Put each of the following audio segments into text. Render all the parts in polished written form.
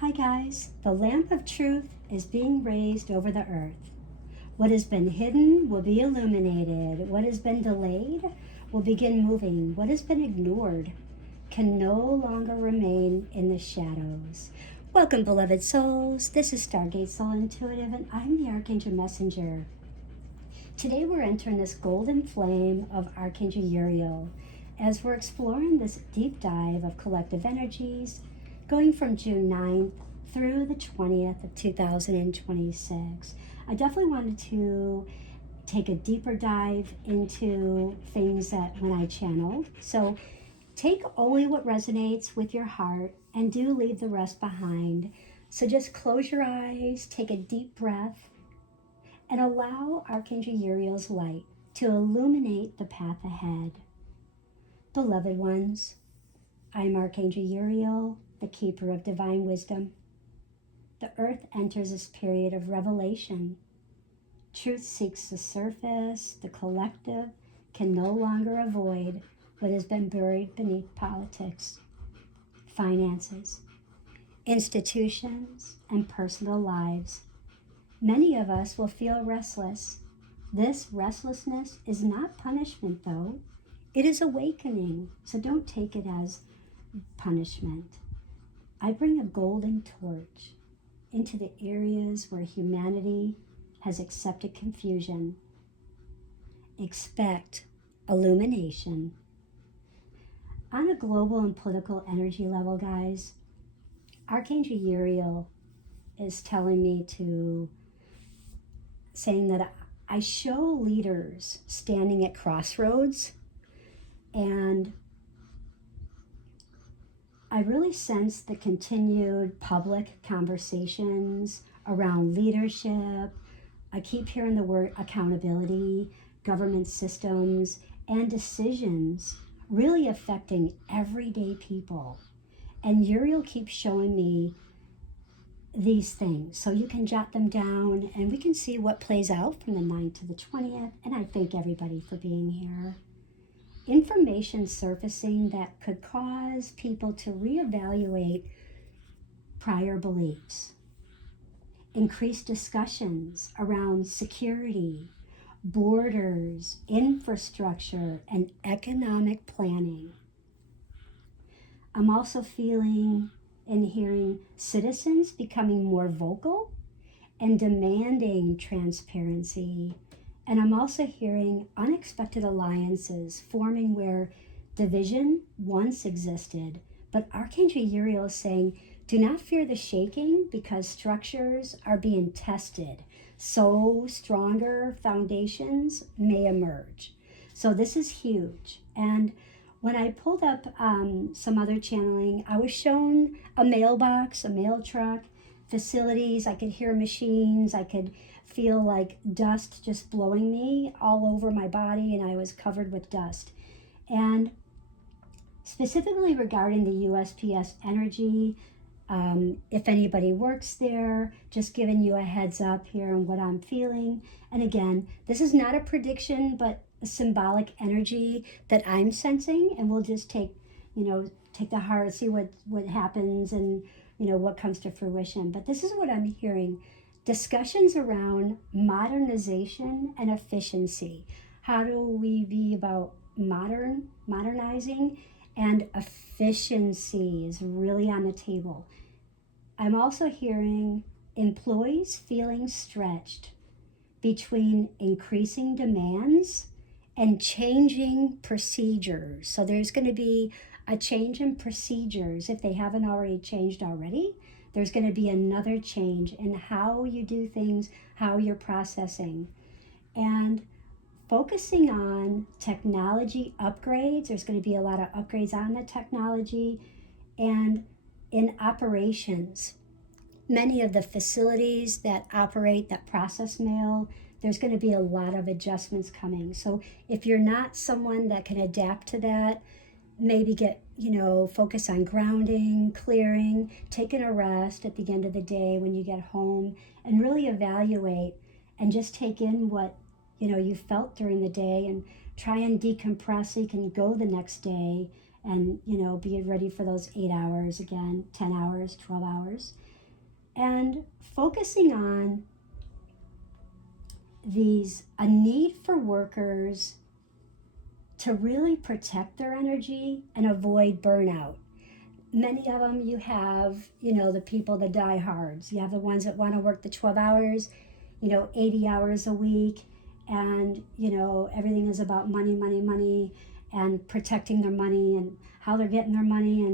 Hi guys, the lamp of truth is being raised over the earth. What has been hidden will be illuminated. What has been delayed will begin moving. What has been ignored can no longer remain in the shadows. Welcome, beloved souls. This is Stargate Soul Intuitive, and I'm the Archangel Messenger. Today we're entering this golden flame of Archangel Uriel as we're exploring this deep dive of collective energies going from June 9th through the 20th of 2026. I definitely wanted to take a deeper dive into things that when I channeled. So take only what resonates with your heart and do leave the rest behind. So just close your eyes, take a deep breath, and allow Archangel Uriel's light to illuminate the path ahead. Beloved ones, I am Archangel Uriel, the keeper of divine wisdom. The earth enters this period of revelation. Truth seeks the surface. The collective can no longer avoid what has been buried beneath politics, finances, institutions, and personal lives. Many of us will feel restless. This restlessness is not punishment, though. It is awakening, so don't take it as punishment. I bring a golden torch into the areas where humanity has accepted confusion. Expect illumination. On a global and political energy level, guys, Archangel Uriel is telling me saying that I show leaders standing at crossroads, and I really sense the continued public conversations around leadership. I keep hearing the word accountability, government systems, and decisions really affecting everyday people. And Uriel keeps showing me these things, so you can jot them down and we can see what plays out from the 9th to the 20th. And I thank everybody for being here. Information surfacing that could cause people to reevaluate prior beliefs. Increased discussions around security, borders, infrastructure, and economic planning. I'm also feeling and hearing citizens becoming more vocal and demanding transparency. And I'm also hearing unexpected alliances forming where division once existed. But Archangel Uriel is saying, do not fear the shaking because structures are being tested. So stronger foundations may emerge. So this is huge. And when I pulled up some other channeling, I was shown a mailbox, a mail truck, facilities. I could hear machines. I could feel like dust just blowing me all over my body, and I was covered with dust. And specifically regarding the USPS energy, if anybody works there, just giving you a heads up here on what I'm feeling. And again, this is not a prediction, but a symbolic energy that I'm sensing, and we'll just take the heart, see what happens and what comes to fruition. But this is what I'm hearing. Discussions around modernization and efficiency. How do we be about modernizing, and efficiency is really on the table. I'm also hearing employees feeling stretched between increasing demands and changing procedures. So there's going to be a change in procedures if they haven't already changed already. There's going to be another change in how you do things, how you're processing. And focusing on technology upgrades, there's going to be a lot of upgrades on the technology. And in operations, many of the facilities that operate, that process mail, there's going to be a lot of adjustments coming. So if you're not someone that can adapt to that, maybe get, focus on grounding, clearing, taking a rest at the end of the day when you get home, and really evaluate and just take in what, you felt during the day and try and decompress so you can go the next day and, be ready for those 8 hours again, 10 hours, 12 hours. And focusing on a need for workers to really protect their energy and avoid burnout. Many of them, you have, the people, the diehards. You have the ones that want to work the 12 hours, 80 hours a week, and, everything is about money, money, money, and protecting their money and how they're getting their money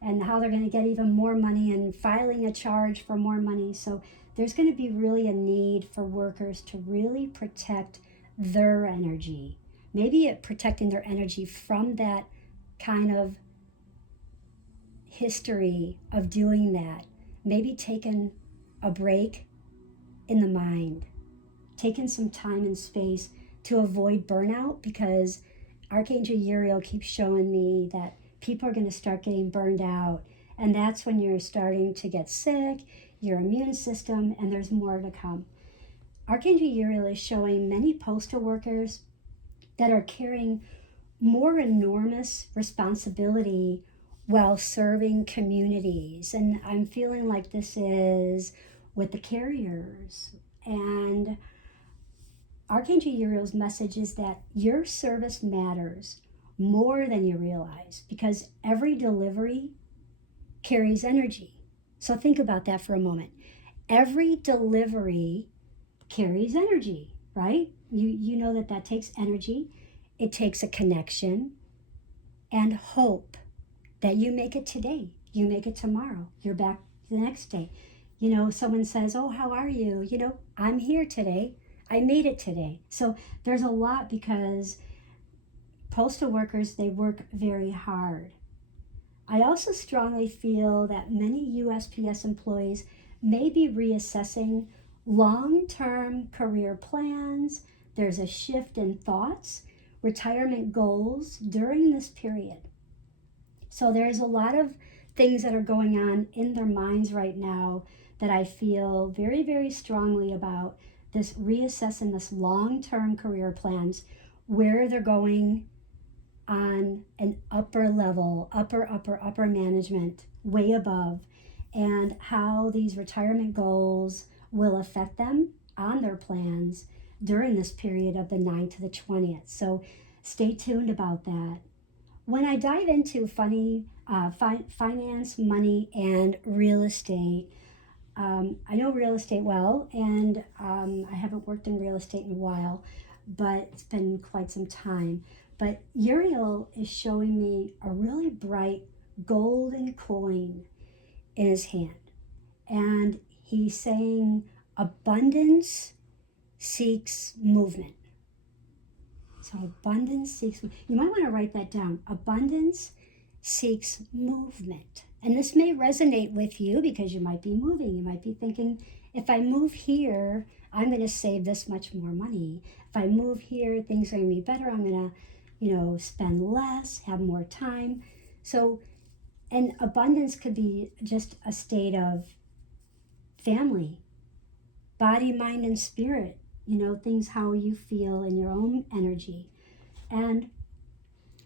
and how they're going to get even more money and filing a charge for more money. So there's going to be really a need for workers to really protect their energy. Maybe protecting their energy from that kind of history of doing that. Maybe taking a break in the mind, taking some time and space to avoid burnout, because Archangel Uriel keeps showing me that people are going to start getting burned out. And that's when you're starting to get sick, your immune system, and there's more to come. Archangel Uriel is showing many postal workers that are carrying more enormous responsibility while serving communities. And I'm feeling like this is with the carriers. And Archangel Uriel's message is that your service matters more than you realize, because every delivery carries energy. So think about that for a moment. Every delivery carries energy, right? You know that takes energy. It takes a connection and hope that you make it today. You make it tomorrow. You're back the next day. Someone says, oh, how are you? I'm here today. I made it today. So there's a lot, because postal workers, they work very hard. I also strongly feel that many USPS employees may be reassessing long-term career plans. There's a shift in thoughts, retirement goals during this period. So there's a lot of things that are going on in their minds right now that I feel very, very strongly about, this reassessing this long-term career plans, where they're going on an upper level, upper management, way above, and how these retirement goals will affect them on their plans during this period of the 9th to the 20th. So stay tuned about that. When I dive into finance, money, and real estate, I know real estate well, and I haven't worked in real estate in a while, but it's been quite some time. But Uriel is showing me a really bright golden coin in his hand. And he's saying abundance seeks movement. So abundance seeks, you might want to write that down. Abundance seeks movement. And this may resonate with you, because you might be moving. You might be thinking, if I move here, I'm going to save this much more money. If I move here, things are going to be better. I'm going to, spend less, have more time. So, and abundance could be just a state of family, body, mind, and spirit. Things, how you feel in your own energy. And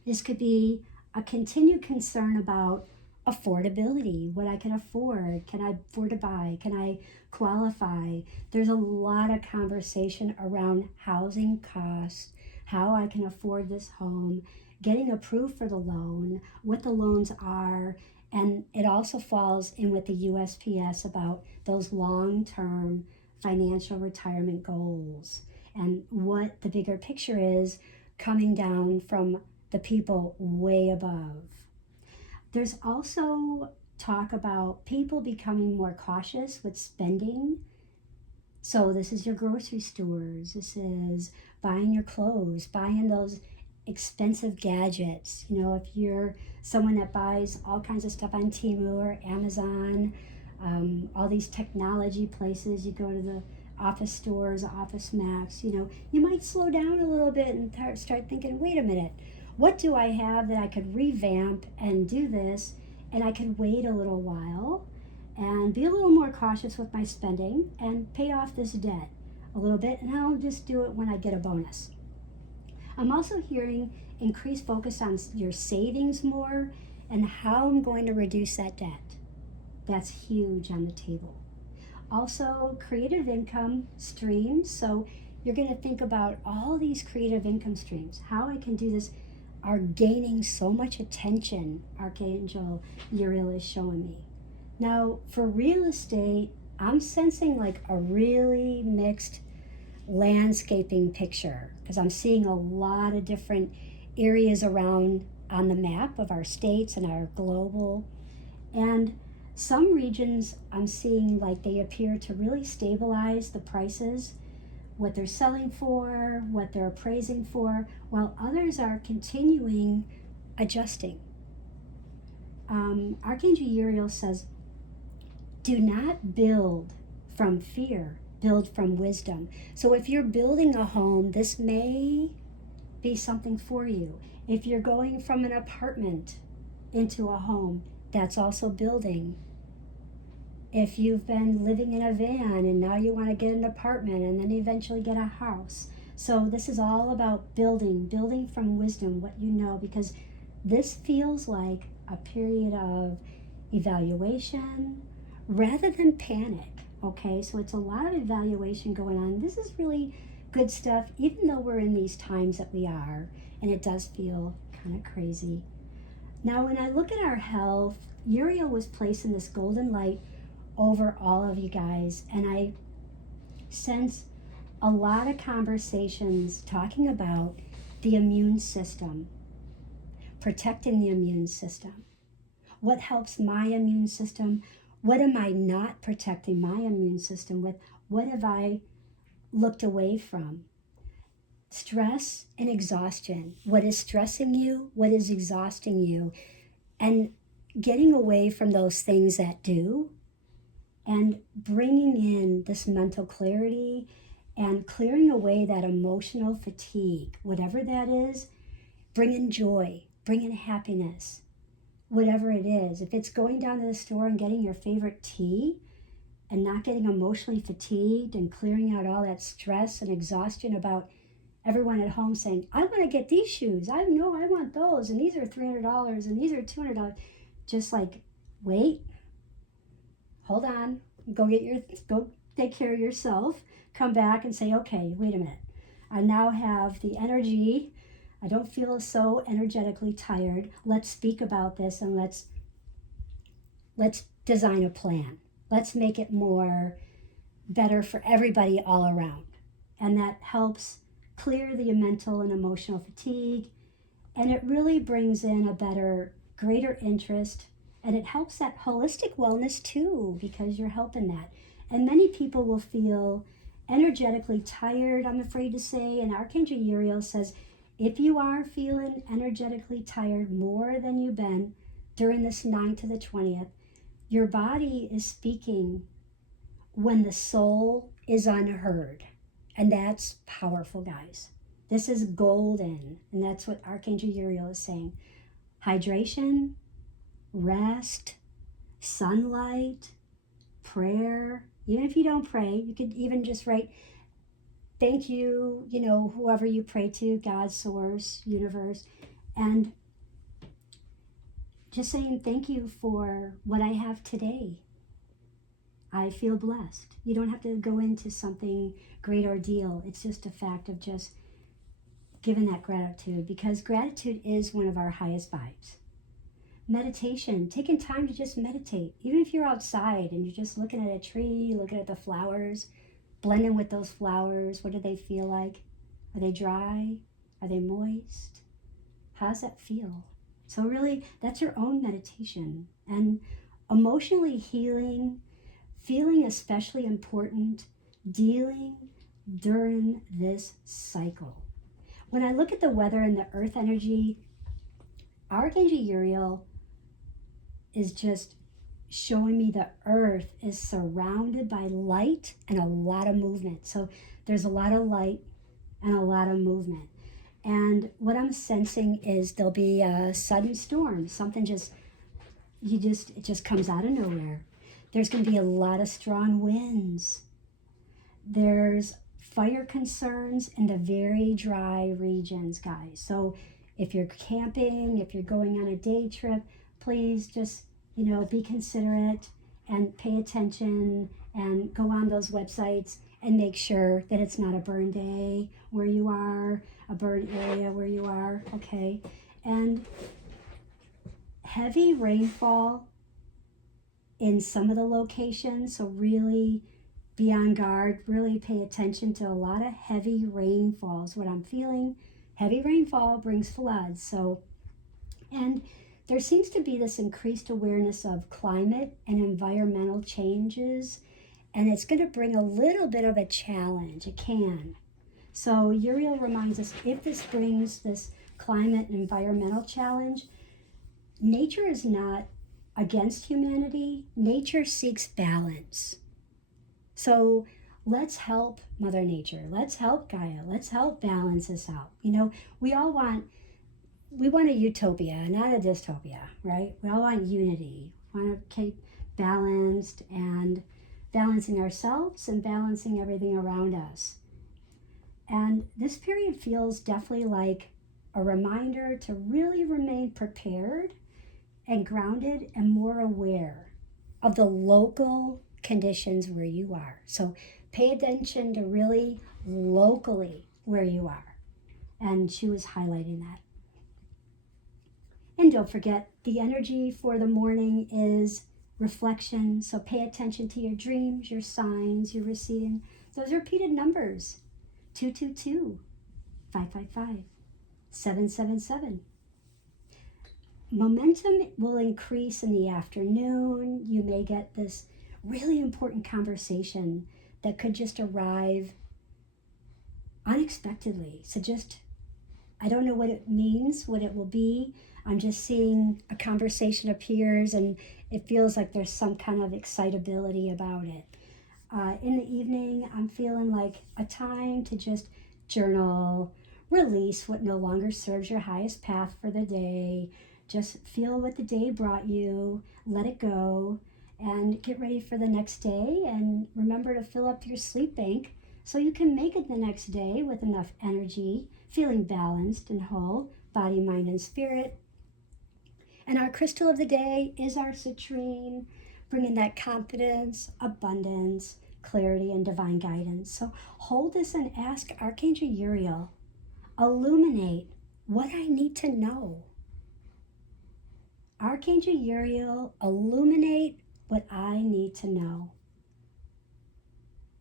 this could be a continued concern about affordability, what I can afford. Can I afford to buy? Can I qualify? There's a lot of conversation around housing costs, how I can afford this home, getting approved for the loan, what the loans are. And it also falls in with the USPS about those long-term financial retirement goals and what the bigger picture is coming down from the people way above. There's also talk about people becoming more cautious with spending. So this is your grocery stores. This is buying your clothes, buying those expensive gadgets. If you're someone that buys all kinds of stuff on Temu or Amazon, all these technology places, you go to the office stores, Office Max, you might slow down a little bit and start thinking, wait a minute, what do I have that I could revamp and do this, and I could wait a little while and be a little more cautious with my spending and pay off this debt a little bit, and I'll just do it when I get a bonus. I'm also hearing increased focus on your savings more and how I'm going to reduce that debt. That's huge on the table. Also, creative income streams. So you're going to think about all these creative income streams, how I can do this, are gaining so much attention, Archangel Uriel is showing me. Now, for real estate, I'm sensing like a really mixed landscaping picture because I'm seeing a lot of different areas around on the map of our states and our global. And some regions I'm seeing like they appear to really stabilize the prices, what they're selling for, what they're appraising for, while others are continuing adjusting. Archangel Uriel says, do not build from fear, build from wisdom. So if you're building a home, this may be something for you. If you're going from an apartment into a home, that's also building. If you've been living in a van and now you want to get an apartment and then eventually get a house. So this is all about building from wisdom, what you know, because this feels like a period of evaluation rather than panic, okay? So it's a lot of evaluation going on. This is really good stuff, even though we're in these times that we are, and it does feel kind of crazy. Now, when I look at our health, Uriel was placing this golden light over all of you guys, and I sense a lot of conversations talking about the immune system, protecting the immune system. What helps my immune system? What am I not protecting my immune system with? What have I looked away from? Stress and exhaustion. What is stressing you? What is exhausting you? And getting away from those things that do, and bringing in this mental clarity and clearing away that emotional fatigue, whatever that is, bringing joy, bringing happiness, whatever it is. If it's going down to the store and getting your favorite tea and not getting emotionally fatigued and clearing out all that stress and exhaustion about everyone at home saying, I want to get these shoes. I know I want those. And these are $300 and these are $200. Just like, wait, hold on, go take care of yourself, come back and say, okay, wait a minute. I now have the energy. I don't feel so energetically tired. Let's speak about this and let's design a plan. Let's make it more better for everybody all around. And that helps clear the mental and emotional fatigue. And it really brings in a greater interest. And it helps that holistic wellness too, because you're helping that. And many people will feel energetically tired, I'm afraid to say. And Archangel Uriel says, if you are feeling energetically tired more than you've been during this 9th to the 20th, your body is speaking when the soul is unheard. And that's powerful, guys. This is golden. And that's what Archangel Uriel is saying. Hydration, rest, sunlight, prayer. Even if you don't pray, you could even just write, thank you, whoever you pray to, God, source, universe, and just saying thank you for what I have today. I feel blessed. You don't have to go into something great ordeal. It's just a fact of just giving that gratitude, because gratitude is one of our highest vibes. Meditation, taking time to just meditate. Even if you're outside and you're just looking at a tree, looking at the flowers, blending with those flowers. What do they feel like? Are they dry? Are they moist? How does that feel? So really, that's your own meditation. And emotionally healing, feeling especially important, dealing during this cycle. When I look at the weather and the earth energy, Archangel Uriel is just showing me the earth is surrounded by light and a lot of movement. So there's a lot of light and a lot of movement. And what I'm sensing is there'll be a sudden storm. Something it just comes out of nowhere. There's going to be a lot of strong winds. There's fire concerns in the very dry regions, guys. So if you're camping, if you're going on a day trip, please just, be considerate and pay attention and go on those websites and make sure that it's not a burn day where you are, a burn area where you are, okay? And heavy rainfall in some of the locations, so really be on guard, really pay attention to a lot of heavy rainfalls. What I'm feeling, heavy rainfall brings floods. And there seems to be this increased awareness of climate and environmental changes, and it's going to bring a little bit of a challenge. It can. So Uriel reminds us, if this brings this climate and environmental challenge, nature is not against humanity. Nature seeks balance. So let's help Mother Nature. Let's help Gaia. Let's help balance this out. We want a utopia, not a dystopia, right? We all want unity. We want to keep balanced and balancing ourselves and balancing everything around us. And this period feels definitely like a reminder to really remain prepared and grounded and more aware of the local conditions where you are. So pay attention to really locally where you are. And she was highlighting that. And don't forget, the energy for the morning is reflection. So pay attention to your dreams, your signs you're receiving. Those repeated numbers, 222, 555, 777. Momentum will increase in the afternoon. You may get this really important conversation that could just arrive unexpectedly. So I don't know what it means, what it will be. I'm just seeing a conversation appears and it feels like there's some kind of excitability about it. In the evening, I'm feeling like a time to just journal, release what no longer serves your highest path for the day. Just feel what the day brought you, let it go, and get ready for the next day. And remember to fill up your sleep bank so you can make it the next day with enough energy, feeling balanced and whole, body, mind, and spirit. And our crystal of the day is our citrine, bringing that confidence, abundance, clarity, and divine guidance. So hold this and ask Archangel Uriel, illuminate what I need to know. Archangel Uriel, illuminate what I need to know.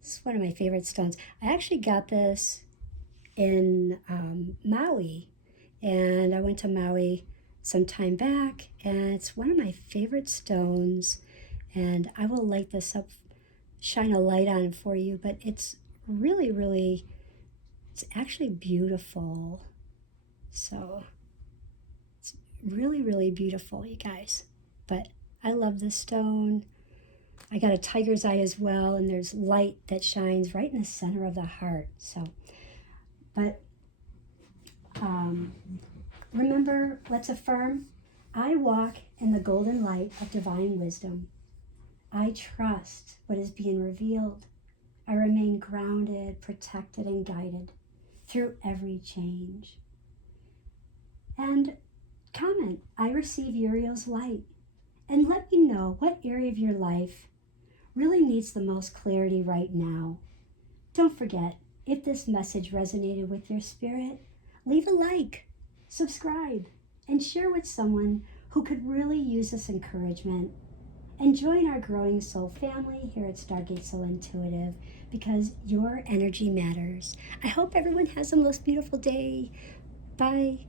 This is one of my favorite stones. I actually got this in Maui, and I went to Maui some time back, and it's one of my favorite stones, and I will light this up, shine a light on it for you, but it's really, it's actually beautiful. So it's really beautiful, you guys. But I love this stone. I got a tiger's eye as well, and there's light that shines right in the center of the heart. So, but remember, let's affirm, I walk in the golden light of divine wisdom. I trust what is being revealed. I remain grounded, protected, and guided through every change. And comment, I receive Uriel's light. And let me know what area of your life really needs the most clarity right now. Don't forget, if this message resonated with your spirit, leave a like, subscribe, and share with someone who could really use this encouragement. And join our growing soul family here at Stargate Soul Intuitive, because your energy matters. I hope everyone has the most beautiful day. Bye.